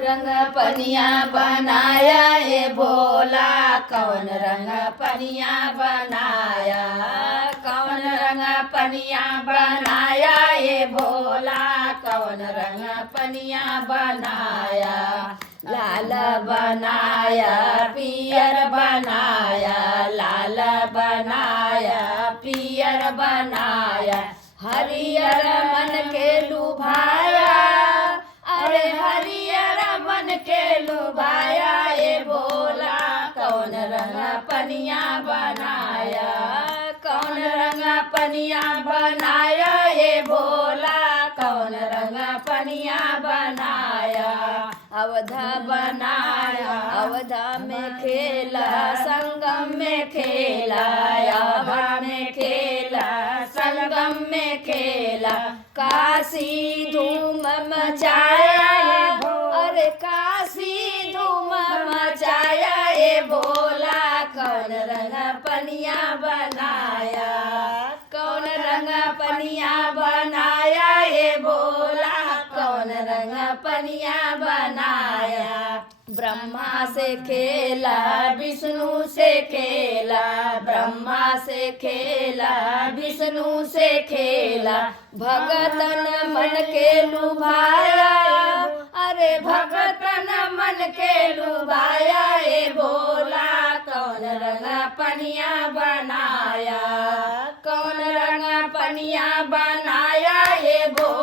रंग पनिया बनाया ये भोला, कौन रंग पनिया बनाया, कौन रंग पनिया बनाया ये भोला, कौन रंग पनिया बनाया। लाल बनाया पियर बनाया, लाल बनाया पियर बनाया, हरियर मन के लुभाया, अरे हरियर मन के लुभाया ये भोला, कौन रंग पनिया बनाया, कौन रंग पनिया बनाया ये भोला, कौन रंग पनिया बनाया। अवधा बनाया अवधा में खेला, संगम में खेला, अवधा में खेला संगम में खेला, काशी धूम मचाया, अरे काशी धूम मचाया ये भोला, कौन रंग पनिया बनाया, कौन रंग पनिया बनाया ये भोला, कौन रंग पनिया बनाया। ब्रह्मा से खेला विष्णु से खेला, ब्रह्मा से खेला विष्णु से खेला, भगतन मन के लुभाया, अरे भगतन मन के लुभाया ये भोला, कौन रंग पनिया बनाया, कौन रंग पनिया बनाया ये भोला।